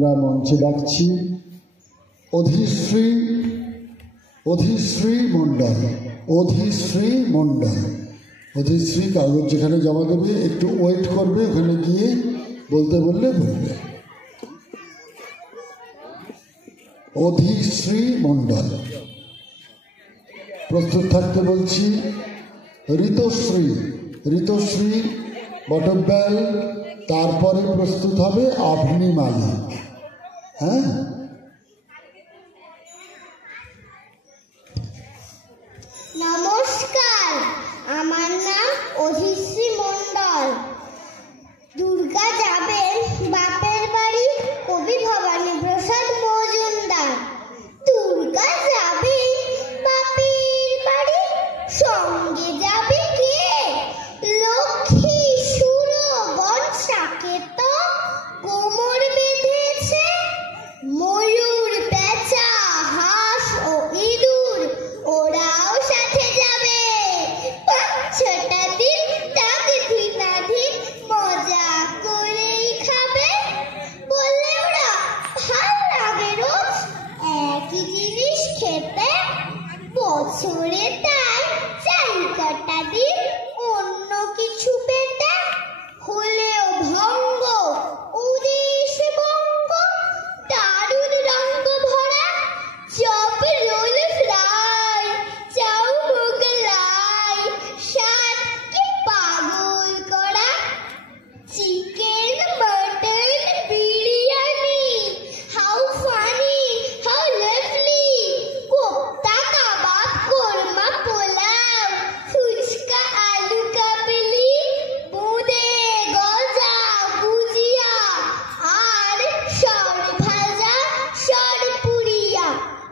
আমরা মঞ্চে ডাকছি অধিশ্রী মণ্ডল। অধিশ্রী কাগজ যেখানে জমা দেবে একটু ওয়েট করবে, ওখানে গিয়ে বলতে বললে বলবে। অধিশ্রী মণ্ডল। প্রস্তুত থাকতে বলছি। ঋতশ্রী বটব্যাল, তারপরে প্রস্তুত হবে আভনি মালিক। হ্যাঁ, নমস্কার, আমার নাম অধিশ্রী মণ্ডল। দুর্গা যাবেন বাপের বাড়ি, কবি ভবানী প্রসাদ মজুমদার। দুর্গা যাবে বাপের বাড়ি, সঙ্গে যাবে কে? লক্ষ্মী সুরগণ সাকেত কোমর বেঁধেছে, ময়ূর পেঁচা হাঁস ও ইঁদুর ওরাও সাথে যাবে। 5-6টা দিন তাক দিনাধীন মজা করেই খাবে। বললে ওরা ভাল লাগে রোজ একই জিনিস খেতে, বছরে তাই 4 দিন অন্য কিছু পেতে। হলেও ভঙ্গ উদেশ বঙ্গ, দারুণ রঙ্গ ভরা, chop roll fry chow Mughlai, স্বাদ কি পাগল করা। Chicken mutton biryani, how funny how lovely, kofta kebab korma pulao, phuchka আলু কাবলি, বোঁদে গজা গুজিয়া, আর সর ভাজা সর পুরিয়া,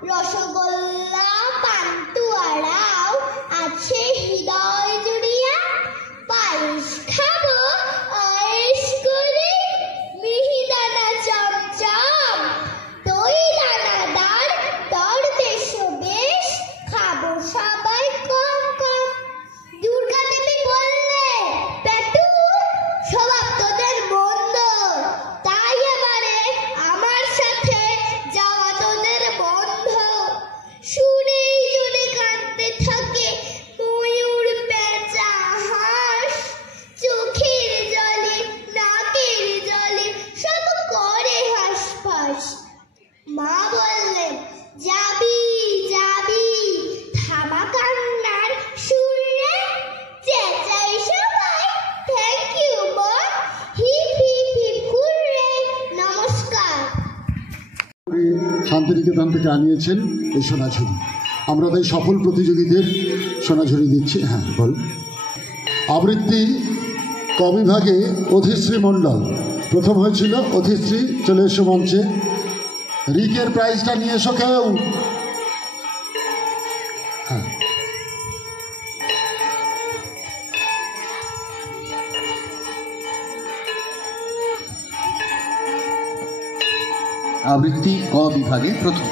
রসগোল্লা পান্তুয়ারাও আছে হৃদয় জুড়িয়া। পায়েস খাবো আয়েশ করে, মিহিদানা চমচম, দই দানাদার দর বেশ বেশ, খাবো সবাই কম কম। দুর্গা দেবী বললে, পেটু স্বভাব তোদের মন্দ, তাই এবারে আমার সাথে যাওয়া তোদের বন্ধ। শুনেই জোরে কাঁদতে থাকে ময়ূর পেঁচা হাঁস, চোখের জলে নাকের জলে সব করে হাঁসফাঁস। মা বললেন, যাবি থামা কান্নার সুরে, চেঁচাই সবাই থ্যাংক ইউ বল, হিপ হিপ হিপ হুররে। নমস্কার। শান্তিনিকেতন থেকে আনিয়েছেন এই সোনাঝুরি। আমরা তাই সফল প্রতিযোগীদের সোনাঝুরি দিচ্ছি। হ্যাঁ, বল। আবৃত্তি কবিভাগে অধিশ্রী মণ্ডল প্রথম হয়েছিল। অধিশ্রী, চলে এসো মঞ্চে। রিকের প্রাইজটা নিয়ে এসো কেউ। হ্যাঁ, আবৃত্তি ক বিভাগে প্রথম।